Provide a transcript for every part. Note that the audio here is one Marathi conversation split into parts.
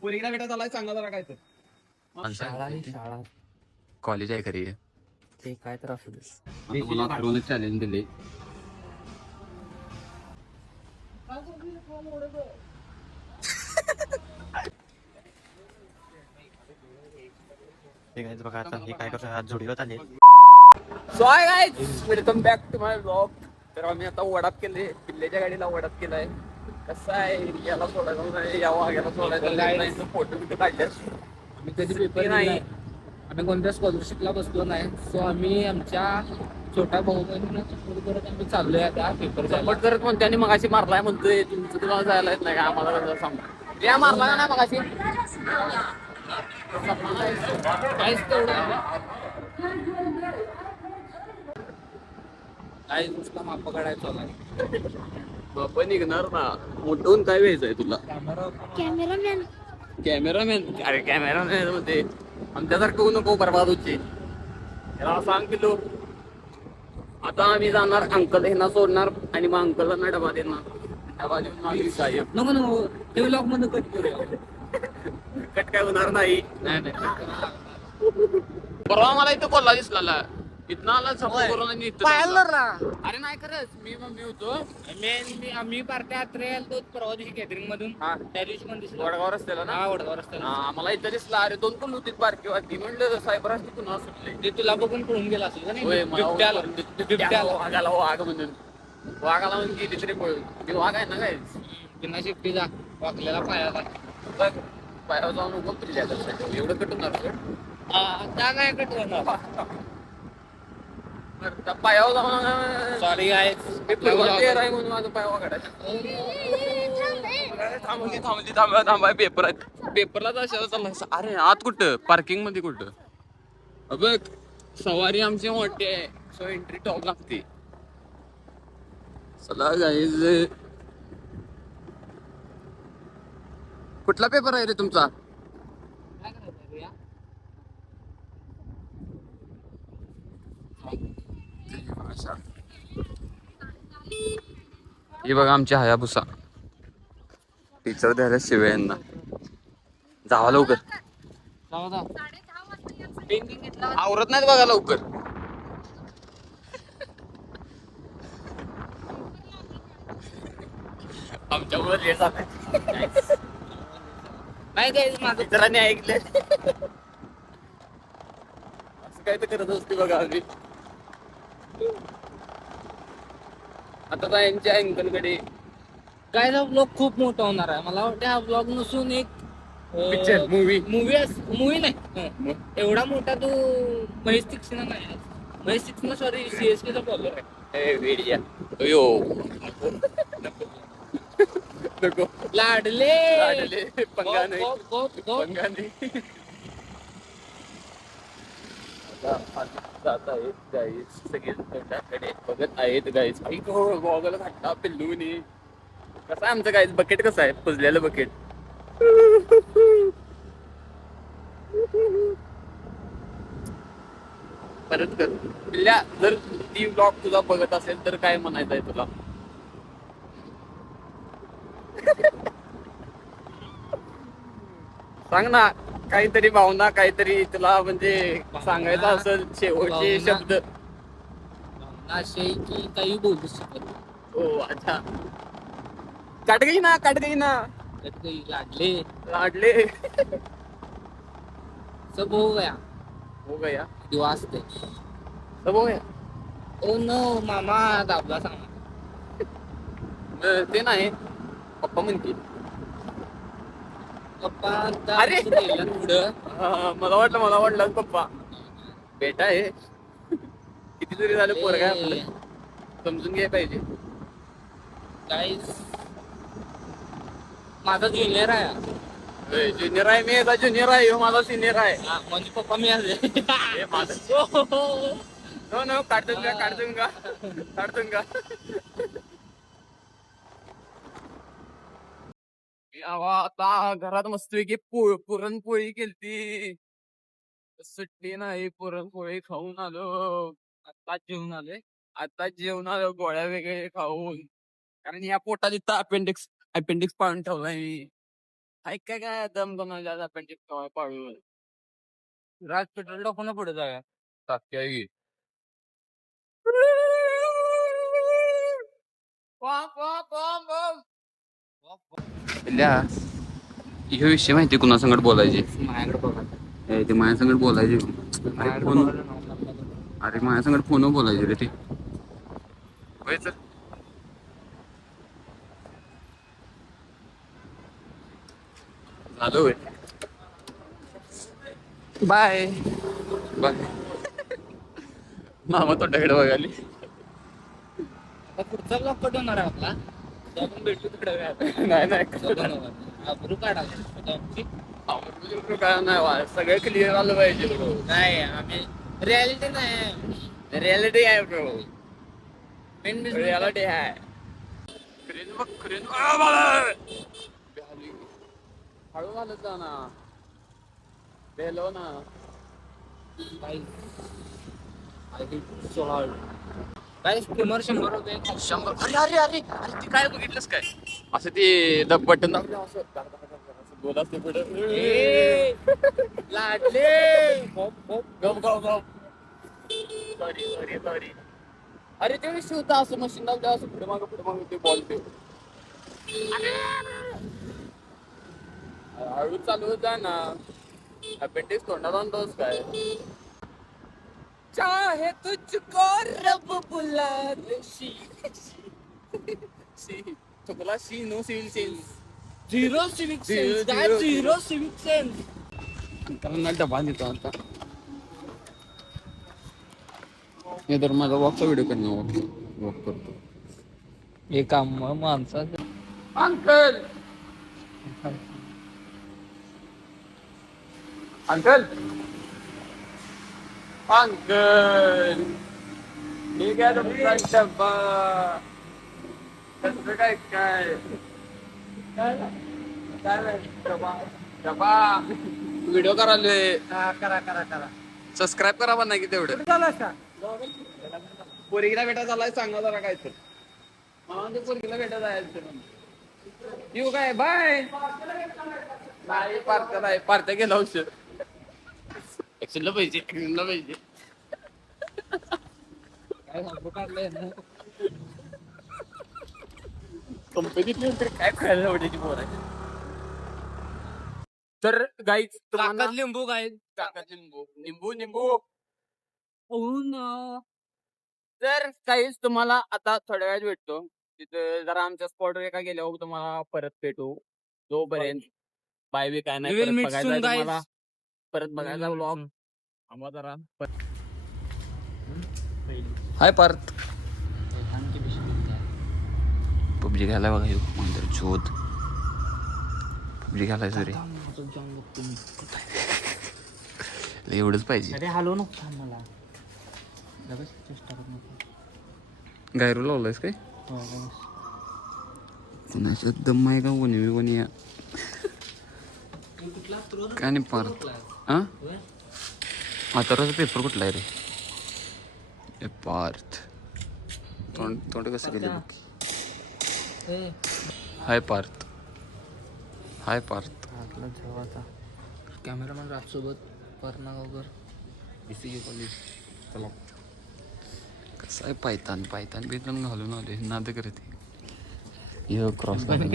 पुरीला भेटा झालाय चांगला जरा काय तर शाळा कॉलेज आहे खरी ते काय तर असू दे. मला चॅलेंज दिले. ते काय बघा आता हे काय कसं हात जोडीवर आले. So hi guys, welcome back to my blog. तर आम्ही आता वडाप केले, पिल्ल्याच्या गाडीला वडाप केलाय. कसं आहे, याला सोडायचं नाही, या वाघ्याला सोडायचं नाही. फोटो बिटो काढले. आम्ही कधी पेपर नाही, आम्ही कोणत्या स्कॉलरशिपला बसलो नाही. सो आम्ही आमच्या छोट्या भाऊ बहिणींना सपोर्ट करत आम्ही चाललोय आता पेपर सपोर्ट करत म्हणते. आणि मग अशी मारलाय म्हणतोय, तुमचं तुम्हाला जायला येत नाही का आम्हाला कसं सांगतो. या मारला का नाही मग अशी काहीच तेवढं काय नुसता माप काढायचा बाप निघणार ना. मोठवून काय व्हायचंय तुला? कॅमेरामॅन. कॅमेरामॅन? अरे कॅमेरामॅन मध्ये आमच्यासारखं होऊ नको, बरबाद होते. याला सांग किलो. आता आम्ही जाणार, अंकल यांना सोडणार आणि मग अंकलला डबा देणार. डबा देऊन आम्ही साहेब नको नको ते व्लॉग मध्ये कट करूया. कट काय होणार नाही. परवा मला इथं कोल्हा दिसला, इथनं आला सपोर्ट करून आणि इथं अरे नाही खरंच मी मम्मी होतो. आम्ही पार्ट्या आत्रे परवा दिवशी कॅटरिंग मधून त्या दिवशी पण दिसलो. वडगाव रस्त्याला ना. वडगाव रस्त्याला आम्हाला इथं दिसला. अरे दोन पण होती बारकी वाटली. म्हणलं सायबर असते पुन्हा सुटले. ते तुला बघून पळून गेला असेल का होय, नाही? मला बिबट्याला वाघाला वाघ म्हणून वाघाला म्हणून गेली तरी पळून. ते वाघ आहे ना काय पुन्हा शिफ्टी जा वाकलेला पायाला. बघ पायावर जाऊन उभं पिल्ल्या एवढं कटून त्या काय कटवणार. पायावर जाऊन सॉरी आहे म्हणून माझं पाय वाघाडायचं. थांबा पेपर आहेत. पेपरला जायचं चाललं. अरे आत कुठं पार्किंग मध्ये कुठं बघ. सवारी आमची मोठी आहे, सो एंट्री टॉप लागते. चला गाईज. कुठला पेपर आहे रे तुमचा? हे बघा आमची हयाबुसा. टीचर द्यायला शिवे यांना. जावा लवकर. आवरत नाहीत बघा लवकर. आमच्यामुळे लेट झालाय. नाही काय माझं मित्रांनी ऐकले असं काय तर करत असते बघा आम्ही. आता यांच्या अँकलकडे काय ब्लॉग खूप मोठा होणार आहे. मला वाटतं हा ब्लॉग नसून एक पिक्चर मूवी मूवी नाही. एवढा मोठा तो महेश तीक्ष्ण नाही. महेश तीक्ष्ण सॉरी CSK चा बॉलर आहे. नको लाडले पंगा नाही. गप. पंगा नाही. जात आहेत गाईस सगळे तोंडाकडे बघत आहेत गाईस. ऐक गॉगल घातला पिल्लूनी. कसं आहे आमचं गाईस बकेट कसं आहे? पुजलेलं बकेट. परत कर पिल्ल्या. जर ती ब्लॉग तुला बघत असेल तर काय म्हणायचं आहे तुला? सांग ना काहीतरी भावना, काहीतरी तुला म्हणजे सांगायचं असेल शेवटचे शब्द. असे की काही बोलू शकत. हो अच्छा. काट गई ना लाडले लाडले. सब हो गया. हो गया दिवास ते सब हो गया. ओ नो मामा दाबला सांगा. ते नाही पप्पा म्हणते. पप्पा अरे! पुढं मला वाटलं पप्पा बेटा आहे. किती तरी झालं पोरगा आहे आपलं, समजून घ्यायला पाहिजे. गाईस माझा ज्युनियर आहे. ज्युनियर आहे मी. याचा ज्युनियर आहे, ह्यो माझा सिनियर आहे. म्हणजे पप्पा मी आहे. हे माझं नो काढतून का आता घरात मस्तपैकी पुरणपोळी केलती. सुट्टी नाही, पुरणपोळी खाऊन आलो. आता जेवण आलो गोळ्या वगैरे खाऊन. कारण या पोटात इथं अपेंडिक्स पाळून ठेवलाय मी. ऐक काय दम गमावला आपण पाळू राज पेट्रोल टाकून पुढे जाऊया. टाक्या ह्यो विषय माहिती कुणासंगत बोलायचे माझ्याकडे बघा. ते माझ्यासंगत बोलायचे अरे फोन अरे माझ्यासंगत फोन बोलायचे रे ते होय सर झालं होय बाय बाय मामा तोंडाकडे बघाली आता पुढचा ब्लॉक कट होणार आहे आपला. तो आपण भेटू तिकडे नाही अब्रू काढायला काय नाही सगळं क्लिअर आलं पाहिजे bro. नाही आम्ही रियालिटी नाही. रियालिटी आहे ब्रो मेन रियालिटी आहे हळू घालत जा ना बेलो ना काय स्कीमर 100 रुपये. 100 अरे अरे अरे अरे ते काय बघितलंस काय असं ते बटन दाबलं असं बोला ते पुढे ए, लाडले गप सॉरी अरे ते विषय होता असं मशीन दाबलं असं पुढे मागं ते बॉल ते हळू चालू होता ना अपेंडिक्स तोंडात आणतोस काय चाहे तुझको रब बुला दे शी चुकला she know civil sense zero civic sense. Zero, काय zero, झिरो सिविक सेन्स. त्यांना डबा देतो आता हे तर माझा वॉकचा व्हिडिओ करणार वॉक करतो हे काम माणसाचं. अंकल अंकल अंकल मी काय तुमचा डब्बा कसं काय काय डबा व्हिडिओ करायलोय करा. सबस्क्राईब करा पण नाही की तेवढं पोरगीला भेटा झालाय सांगा जरा काय तर मला ते पोरगीला भेटा जायचं येऊ काय बाय नाही पार्ट्या नाही पार्ट्या गेला औषध ऍक्सिडला पाहिजे काय सांगू काढलंय ना. कंपनीतली काय खायला आवडायची पोर आहे तर गाईच ताकद लिंबू काय. निंबू तर काहीच तुम्हाला आता थोड्या वेळात भेटतो तिथं जरा आमच्या स्पॉटवर एका गेल्यावर तुम्हाला परत भेटू जोपर्यंत बाय बी काय नाही We will परत meet बघायचं soon, आहे guys. तुम्हाला परत बघायचा व्लॉग आम्हा जरा हाय पार्थ पबजी घ्यायला बघा येऊ मंदिर शोध पबजी घालायचं रे एवढंच पाहिजे अरे हलवू नको थांब मला. लगेच चेष्टा करू नको. गायरू लावलायस काय कुणाच्या दम आहे का कोणी या काय नाही पार्थ हा आता पेपर कुठला आहे रे पार्थ तोंड कसं केलं हाय पार्थ कॅमेरामॅन राजसोबत परनागावकर BCG कॉलेज. चला कसं आहे पायतान बितान घालून आले नाद करते क्रॉस बन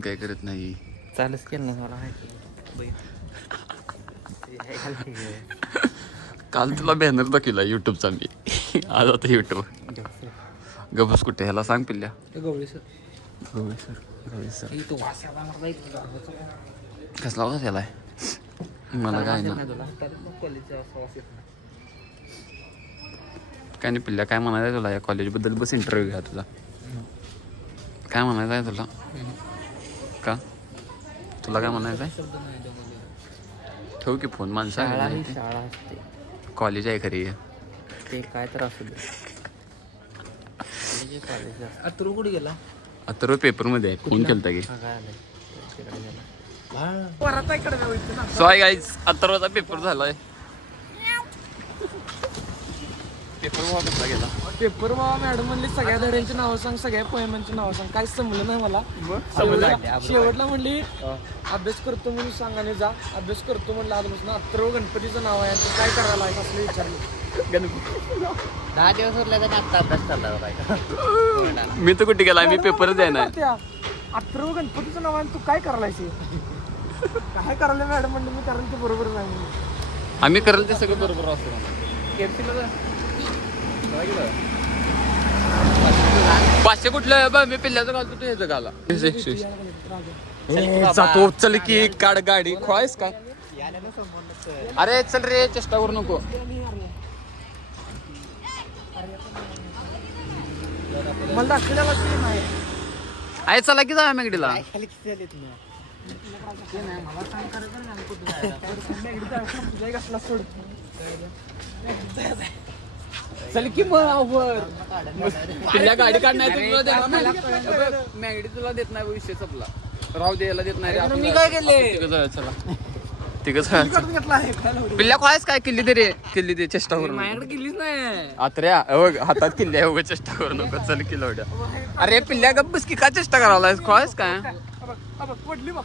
काय करत नाही चालच केलं ना मला माहिती. काल तुला बॅनर दाखवला युट्यूबचा मी आज आता युट्यूब गबस कुठे ह्याला सांग पिल्ल्या गवळी सर तो वासाला मला कसला होता त्याला मला काय ना काय नाही पिल्ल्या काय म्हणायचं तुला या कॉलेजबद्दल बस इंटरव्ह्यू घ्या तुझा काय म्हणायचं आहे तुला का तुला काय म्हणायचं आहे ठेवू की फोन माणसं शाळा असते कॉलेज आहे खरी ते काय तर असू दे. कॉलेज अत्रू कुठे गेला आता पेपरमध्ये आहे फोन केलता की सो हाय गाईज अथर्वचा पेपर झालाय पेपर भाव कसा गेला पेपर बाबा मॅडम म्हणली सगळ्या धड्यांची नावं सांग, सगळ्या पोयमांची नावं सांग. काहीच समजलं नाही मला. शेवटला म्हणली अभ्यास करतो म्हणून सांग आणि जा. अभ्यास करतो म्हणलं आजपासून अथर्व गणपतीचं नाव आहे आणि काय करायला आहे असं विचारलं. गणपती 10 दिवस उरले तर आता अभ्यास करणार मी तर कुठे गेला मी पेपरच द्यायला अथर्व गणपतीचं नाव आहे आणि तू काय करायला काय करायला मॅडम म्हणलं मी कारण ते बरोबर नाही म्हणून. आम्ही करेल ते सगळं बरोबर असतं. पाचशे कुठलं बघ मी पिल्ल्याचं घालतो तू ह्याचं घाला. जातो चल की काढ गाडी खोळायस का. अरे चल रे चेष्टा करू नको. मला दाखवल्याला ते नाही. आहे चला की जा मेगडीला. कसला सोड चल की मग पिल्ल्या गाडी काढणार तुला देणार नाही. मॅगडी तुला देत नाही विषय संपला. राव द्यायला देत नाही. मी काय केले चला तिघच पिल्ल्या खोळायस काय किल्ली दे रे किल्ली दे चेष्टा करू नको. माझ्याकडे गेलीच नाही. आत्र्या बघ हातात किल्ली आहे उगा चेष्टा करू नको. चल किलोड्या. अरे पिल्ल्या गप्पस की काय चेष्टा करायला खोळायस काय पडली बघ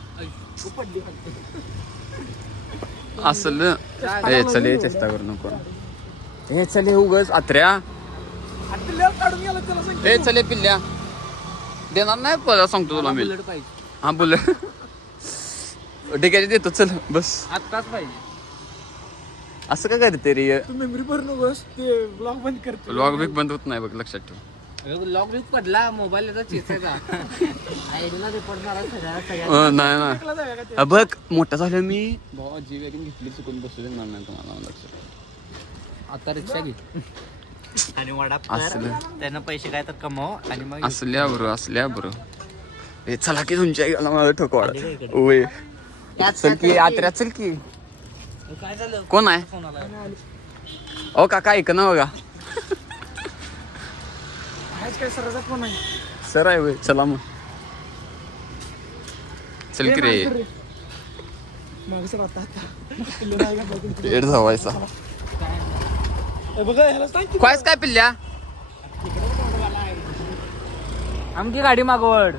पडली. असलं ए चल ये चेष्टा करू नको. हे चल हे उगच आत्र्या काढून गेला त्याला सांग. ए चल पिल्ल्या देणार नाही पहिला सांगतो तुला मी. हा बोल ठीक आहे देतो चल बस. आत्ताच पाहिजे. असं काय करते रे. तू मेमरी भरू नकोस ते ब्लॉग बंद करते. लॉग बिग बंद होत नाही बघ लक्षात ठेव. लॉक बिक पडला मोबाईल याचा चिसायचा. आयडीला रिपोर्ट मारा नाही ना बघ मोठा झालं मी भावा जी वॅगन घेतली चुकून बसू देणार नाही तुम्हाला लक्षात. आता रिक्षा घे आणि वडा असलं त्यानं पैसे काय तर कमाव आणि मग असल्या बरं हे चला की तुमच्या आईला मला ठोकवाडा ओय चल की आत्र्या चल की. काय झालं कोण आहे फोन आला. ओ काका ऐक ना बघा आज काय सराचा फोन आहे. सर आहे वय चला मग चल की रे. मागे सर आता पेट धावायचा बघा ह्याला सांग की कायच काय पिल्ल्या आमची गाडी मागवड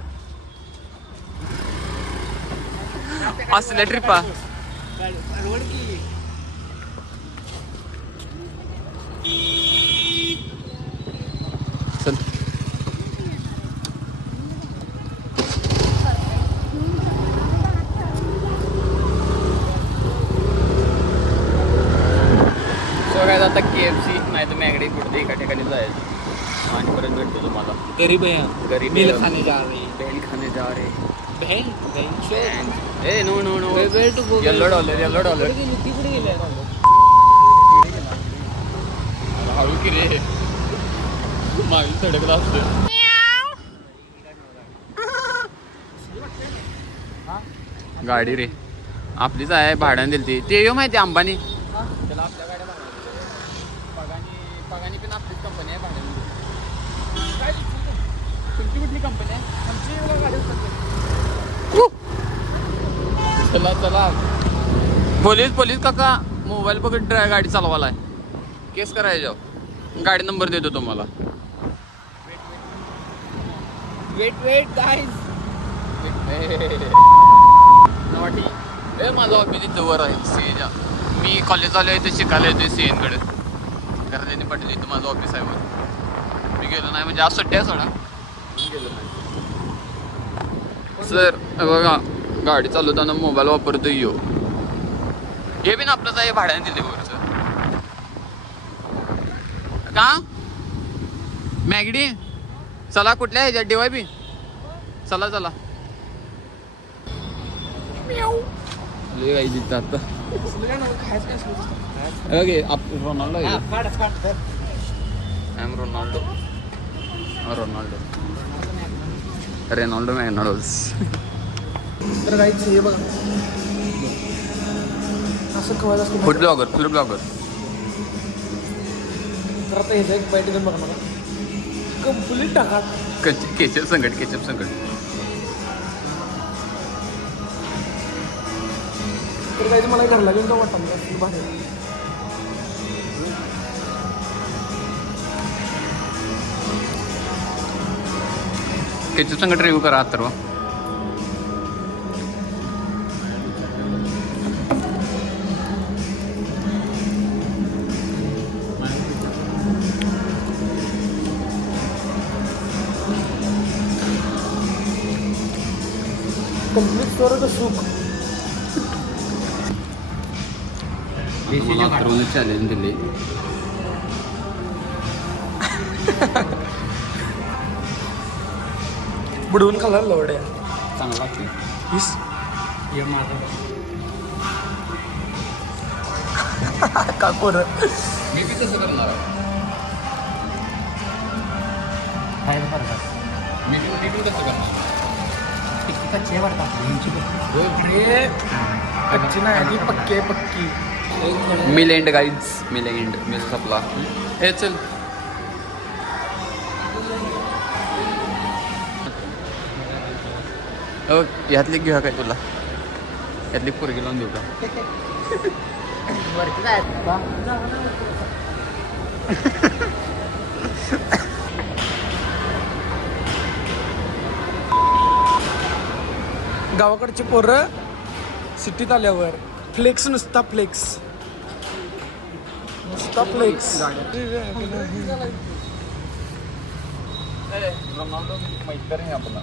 असल्या ट्रिपा चल सो काय आता KFC नाही तर मॅगडी कुठे एका ठिकाणी जायचं आणि परत भेटतो तुम्हाला. गरीब आहे गरीब मिल आहे. खाने जा रहे बेल खाने जा रे. बहन बहन ए no no no Where to go? Yellow dollar कुठे गेले हळू की रे मागील सडकला असतो. गाडी रे आपलीच आहे भाड्याने दिली ती ते येऊ माहिती अंबानी त्याला आपल्या गाड्या पगानी पण आपलीच कंपनी आहे भाड्याने दिली. तुमची कुठली कंपनी आहे. आमची गाडी चला चला पोलीस काका मोबाईल पकड गाडी चालवायला आहे केस करायच्या. गाडी नंबर देतो तुम्हाला. वेट गाईज नवाठी ए माझा ऑफिस इथं वर आहे सीएच्या. मी कॉलेज आलो इथे शिकायला येतोय सीएनकडे. घरात पाटील इथं माझं ऑफिस आहे वर. मी गेलो नाही म्हणजे आज सुट्टी आहे सोडा गेलो नाही. सर बघा गाडी चालवताना मोबाईल वापरतो यो हे बी ना आपलंच आहे भाड्याने दिले वरचं का मॅगडी चला कुठल्या ह्याच्यात डिवाय बी चला चला आता खायचं काय असलं ओके रोनाल्डो एम रोनाल्डो रेनॉल्डो मॅनॉल्डोज. तर काहीच हे बघा असं खवायचं असतं. फूड ब्लॉगर तर आता ह्याचं एक बाईट घेऊन बघा मला कंप्लीट टाका. केचप संकट तर काही मला घरला घेऊन जाऊ वाटतं बाहेर केचप संगत रिव्ह्यू करा अथर्व. कंप्लीट स्वर्ग सुख. मला अथर्वने चॅलेंज दिले. बुडवून खाल्ला लोड्या चांगला की का पोरं मी बी तसं करणार आहे. मी बी तसं करणार. रे कच्ची नाही आधी पक्की आहे, पक्की. मिलेंड गाईज मिलेंड मिल सपला. हे चल ह्यातली घेऊया काय तुला यातली पोरगी लावून देऊ का. गावाकडची पोरं सिटीत आल्यावर फ्लेक्स नुसता फ्लेक्स नुसता फ्लेक्स. रोनाल्डो मैत्र आहे आपला.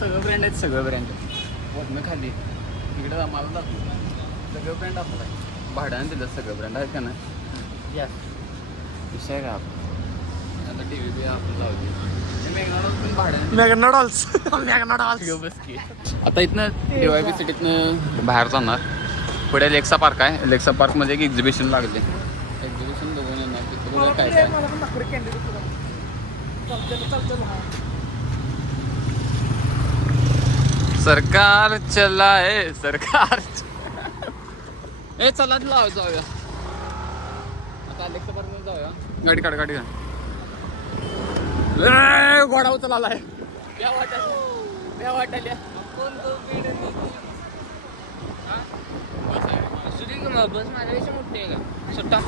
सगळं ब्रँड आहेत, सगळं ब्रँड वरनं खाली इकडे आम्हाला दाखवलं सगळं ब्रँड आपलं आहे. भाड्याने दिलं सगळं ब्रँड आहे का ना. विषय का आता टी व्ही बी आपण लावली. मॅकडॉनल्ड पण भाड्याने मॅकडॉनल्ड्स मॅकडॉनल्ड्स. बस की. आता इथनं DYP सिटीतनं बाहेर जाणार. पुढे लेक्सा पार्क आहे. लेक्सा पार्कमध्ये एक एक्झिबिशन लागले. एक्झिबिशन बघून येणार तिथं बघा काय काय. सरकार चला है सरकार. ए चला लाव जाऊया आता लेक्सा पार्कमध्ये जाऊया. गाडी काढ गाडी काढ. घोडा उचलालाय त्या वाटायला. बस माझ्यापेक्षा मोठी आहे का सुट्टा.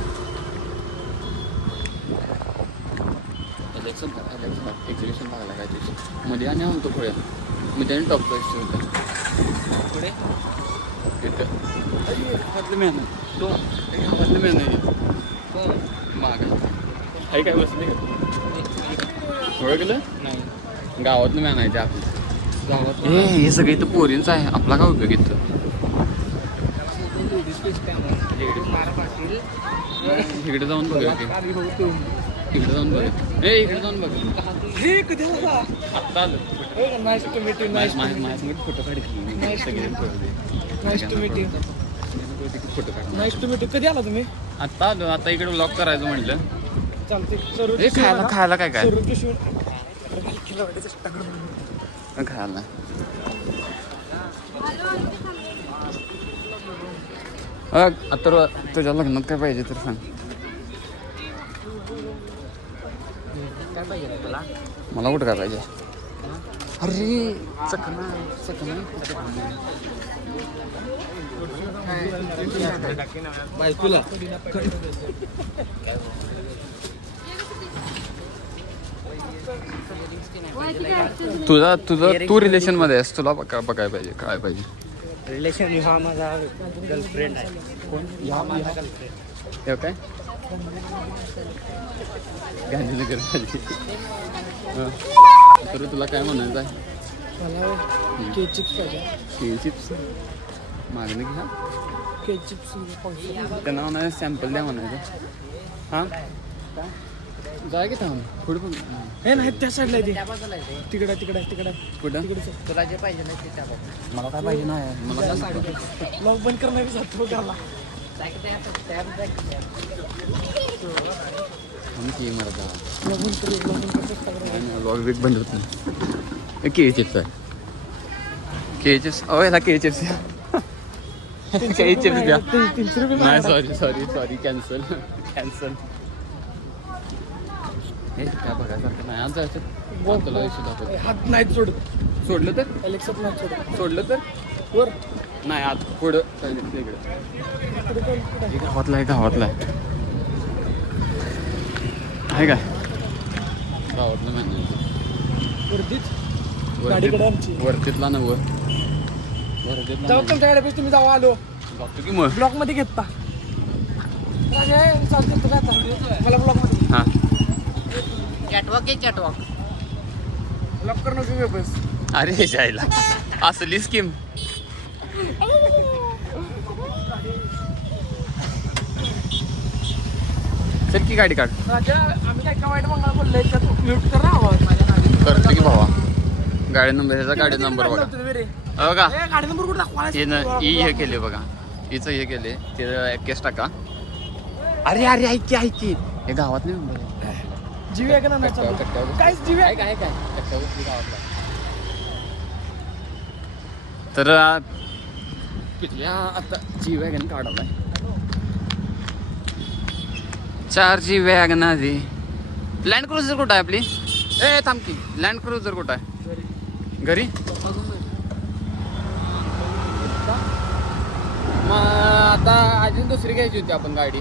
एक्झिबिशन बघायला काय तुझी मध्ये आणि आणतो पुढे मध्ये आणि टॉप प्राईस होतं पुढे तिथं हातातलं मॅन आहे तो हातातलं मॅन आहे कोण माग आहे काय बसले का ओळखलं नाही गावातलं मॅन आहे ते आपलं. गावात हे सगळं इथं पोरींचं आहे. आपला काय उपयोग इथं. इकडे जाऊन बघूया की इकडे जाऊन बघा. इकडे जाऊन बघा. हे कधी होता आत्ता आलं. Nice to meet you. Nice माझ्यासमोर फोटो काढले सगळे nice to meet you. Photo काढ. Nice to meet you. कधी आला तुम्ही? आत्ता आलो. आता इकडे व्लॉग करायचं म्हटलं. चालते हे खायला खायला काय काय खायला आता तुझ्या लग्नात काय पाहिजे तर सांग. काय पाहिजे तुला मला कुठं काय पाहिजे. अरे चकना चकना बायकोला तुझा तू रिलेशन मध्ये आहेस. तुला बघायला पाहिजे काय पाहिजे. रिलेशन हा माझा गर्लफ्रेंड आहे. कोण हा माझा गर्लफ्रेंड. हे काय गांधीनगर तर तुला काय म्हणायचं आहे. मला के चिप्स पाहिजे. केळी चिप्स मागणं घ्या. के चिप्स त्यांना म्हणायचं सॅम्पल द्या म्हणायचं. हां जाय की थांब पुढे पण. हे नाही त्या साईडला आहे तिकडे तिकडे तिकडे कुठं तुला जे पाहिजे ना ते त्या बघ. मला काय पाहिजे नाही. मला काय नको. लॉक बंद करणारी जातो घरला. की मरता लॉग बिग बंद होत नाही. केळी चिप्स आहे. केळी चिप्स अहो ह्याला केळी चिप्स द्या. केळी चिप्स द्या. 300 रुपये नाही सॉरी कॅन्सल हे काय बघायसारखं नाही. आज जायचं तुला दाखवतो. हात नाही सोडत. सोडलं तर एलेक्सा प्लॅन सोड सोडलं तर वर नाही आत पुढं इकडे पुढे कोण कुठं आहे? गावातला आहे गावातला आहे काय गावातलं मॅनेजर वरतीच गाडीकडे आमची वरतीतला ना वरतीतला जाऊ तुमच्या गाडीपाशी तुम्ही जाऊ आलो बघतो की मग ब्लॉक मध्ये घेता चालते तू काय आता मला ब्लॉक मध्ये हां कॅटवॉक ब्लॉक करणं घेऊ बस अरे जायला असली स्कीम चल की गाडी काढ राजा आम्ही काय वाईट मंगळ बोललोय का तू म्यूट कर ना आवाज माझ्या गाडी करतो की भावा गाडी नंबर ह्याचा गाडी नंबर बघा हो का गाडी नंबर कुठे दाखवा हे केले बघा हिचं हे केले ते केस टाका अरे अरे ऐक की हे गावात नाही नंबर आहे जीव आहे का नाही कट्ट्यावर. काय जीव आहे काय गावातला तर या आता जी वॅगन काढायला 4G वॅगन आधी लँड क्रुझर कुठं आहे आपली ए थांब की लँड क्रुझर कुठं आहे घरी मग आता अजून दुसरी घ्यायची होती आपण गाडी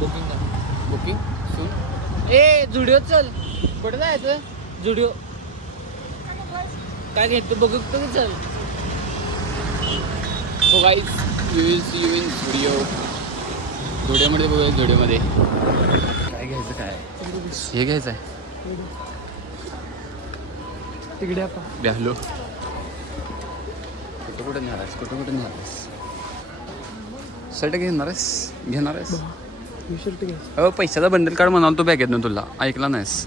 बुकिंग सून ए जुडिओ चल कुठे जायचं जुडिओ काय घेतो बघू की चल so guys you will see you in व्हिडिओमध्ये बघूया व्हिडिओमध्ये काय घ्यायचं काय हे घ्यायचं आहे तिकडे आता ब्याहलो कुठं नेणारस कुठं नेणारस शर्ट घेणार आहेस ही शर्ट घे अहो पैशाचा बंडल काढ म्हणाल तो बॅगेत ना तुला ऐकला नाहीस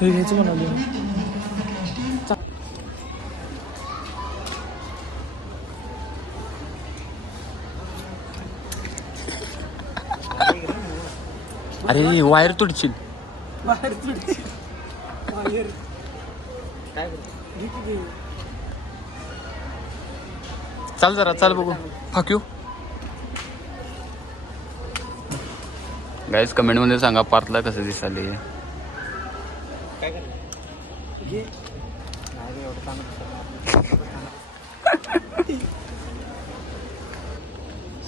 हे घ्यायचं म्हणाले अरे वायर तुडशील बाहेर तुझी बाहेर काय घे की घे. चाल जरा चाल बघू फाक्यू गाईज कमेंटमध्ये सांगा पार्थला कसं दिसाले काय करणार घे नाही रे, एवढं चांगलं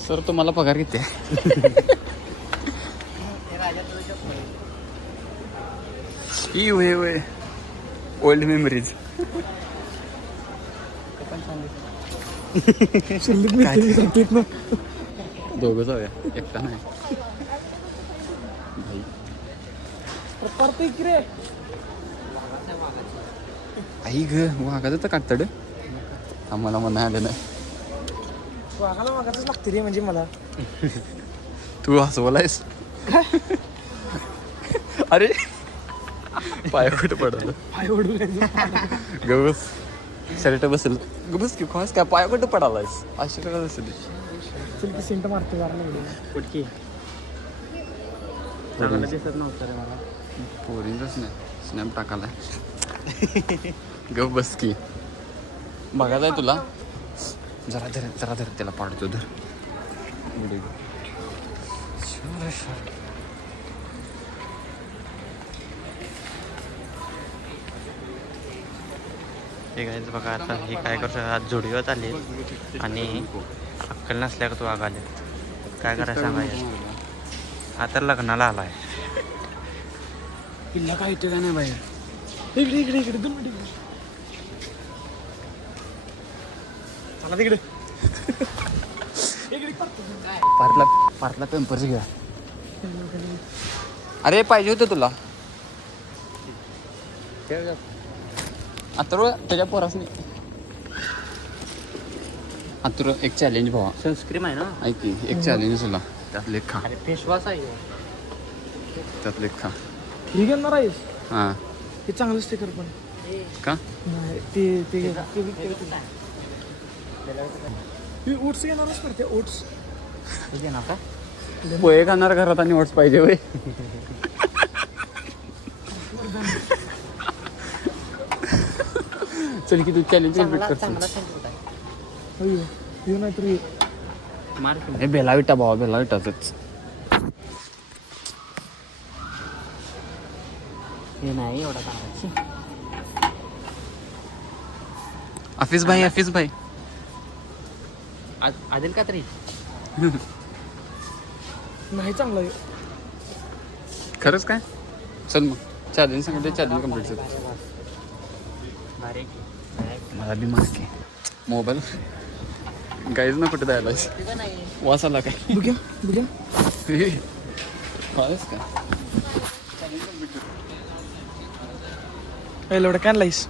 सर तुम्हाला पगार किती आहे ओल्ड मेमरीज शिल्लक मिळते सांगतेत ना दोघं जाऊया एकटा नाही भाई परत की रे आई ग वागायचं तर काढतड आम्हाला म्हणा आलं नाही वागायला वागायचंच लागते रे म्हणजे मला तू हसवलायस अरे पाय कुठं पडलं पाय ओढू गबस शर्ट बसेल गबस की खास काय पाय कुठं पडालायस अशी काय असेल चल की सेंट मारते जरा लागले कुठकी चांगलं दिसत नव्हतं रे मला पोरींच नाही स्नॅप टाकालाय ग बस की बघायचं आहे तुला जरा धर त्याला पाडतो धर हे काय बघा आता हे काय करतो आज जोडीवर आले आणि अक्कल नसल्या का तू आगाले काय करायचं सांगायचं हा तर लग्नाला आलाय किल्ला काय येतो का नाही बाहेर इकडे इकडे इकडे 2 मिनिट इकडे चला तिकडे इकडे पार्थला पेम्पर्स घ्या अरे पाहिजे होतं तुला आता त्याच्या पोरासनी आता एक चॅलेंज भावा सनस्क्रीम आहे ना ऐक की एक चॅलेंज तुला त्यात लेख खा अरे फेसवॉश आहे त्यात लेख खा हे घेणार आहेस हां हे चांगलं स्टिकर पण का नाही ते ओट्स घेणारच पडते ओट्स ठीक आहे ना का पोहे खाणार घरात आणि ओट्स पाहिजे वय चल की तू चॅलेंज रिपीट चांगला करशील चांगला सेंटर आहे हे नाही तर मार की. हे बेला विटा भावा बेला विटाच हे नाही एवढा चांगला. हाफिज भाई आदिल का तरी नाही चांगलं आहे. खरंच काय चल मग चॅलेंज सांगितलं चॅलेंज कम्प्लीट कर. मला बी मार्क आहे मोबाईल गाईज ना कुठे द्यायला वास आला काय बघ्या खरंच काय एवढं काय लाईस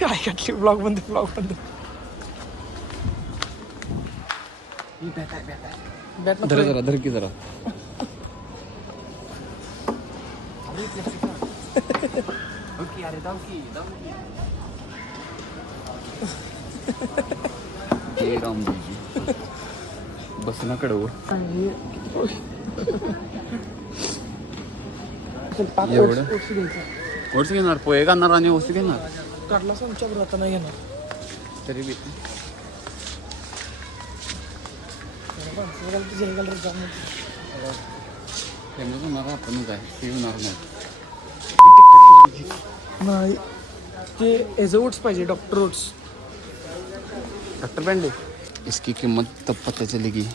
काय काटली ब्लॉग बंद बॅट धर जरा धर की जरा बस ना कडव एवढं? ओट्स घेणार पोहे घालणार आणि ओट्स घेणार काढला आमच्या बरोबर आता नाही घेणार. तरी बी फेमस होणार आपण काय ते होणार नाही. नाही ते एज ओट्स पाहिजे डॉक्टर ओट्स. डॉक्टर बैंडे इसकी कीमत तब पता चलेगी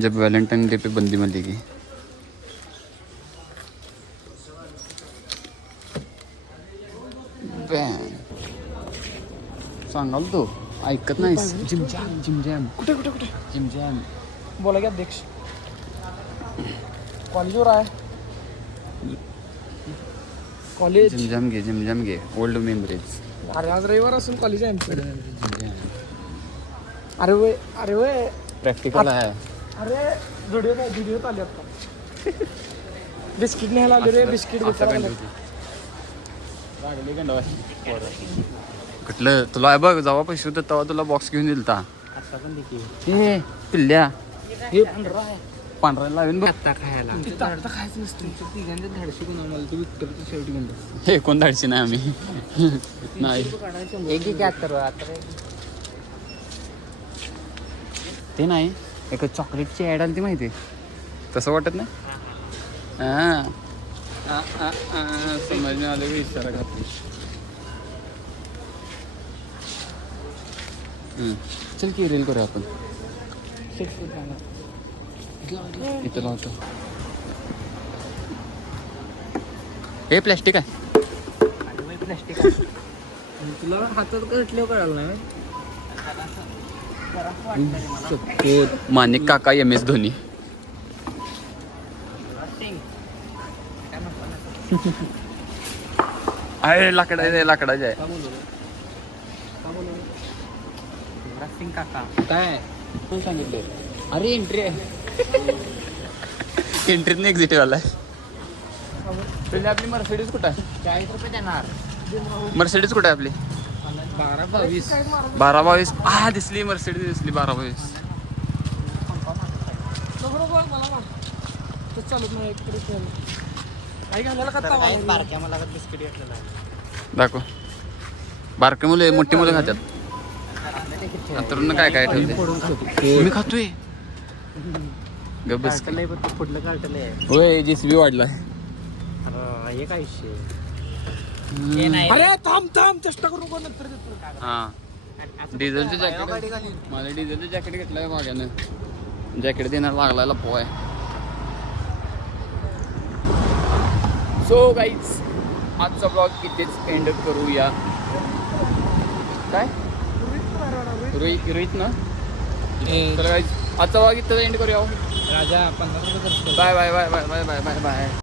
जब वैलेंटाइन डे पे बंदी मिलेगी. सांगाल तो ऐकत नाही. जिम जॅम कुठे जिम जॅम बोला की अध्यक्ष कॉलेजवर आहे. कॉलेज जिम जॅम घे ओल्ड मेमरीज. अरे आज रविवार असून कॉलेज आहे आमचं. अरे वय प्रॅक्टिकल आहे. अरे व्हिडिओ आले आता. बिस्किट न्यायला आलो रे. बिस्किट कुठलं तुला बघ जेव्हा पैसे होतं तेव्हा तुला बॉक्स घेऊन दिलता. हे पिल्ल्या पांढरा लावून बघ. खायचं नसतं. तिघांच्या धाडशी कोण आम्हाला तू विक्टरचं शेवटी घेऊन हे कोण धाडशी नाही आम्ही नाही ते नाही एक चॉकलेटची ॲड आली ती माहिती तसं वाटत नाही. समज नाही आले इशारा घातली. चल की रील करूया आपण. इथं लावतो. हे प्लॅस्टिक आहे. तुला हातात कटल्यावर कळालं नाही. मानिक काका MS धोनी. आहे लाकडाचे आहे. काय सांगितलं अरे एंट्री आहे. एंट्रीत नाही एक्झिट वाला आहे. पहिले आपली मर्सिडीज कुठं आहे? 40 रुपये देणार. मर्सिडीज कुठं आहे आपली? 12-22 हा दिसली मर्सिडीज दिसली 12-22. चालत नाही काही घालायला का मला बिस्किट घेतलेला दाखव. बारके मुले मोठी मुलं खातात. तरुण काय काय ठेवते मी खातोय. गबस फुटलं काढलंय. होय JCB वाढलाय. हे काय विषय. अरे थांब चेष्टा करू नको नंतर देतो. हा डिझेलचं जॅकेट मला डिझेलचं जॅकेट घेतलंय माग्यानं. जॅकेट देणार लागलायला पोय. सो गाईज आजचा ब्लॉग इथेच एंड करूया. काय रोहित ना तर गाईज आजचा ब्लॉग इथेच एंड करूया. राजा 50 रुपये bye bye bye bye bye bye bye bye.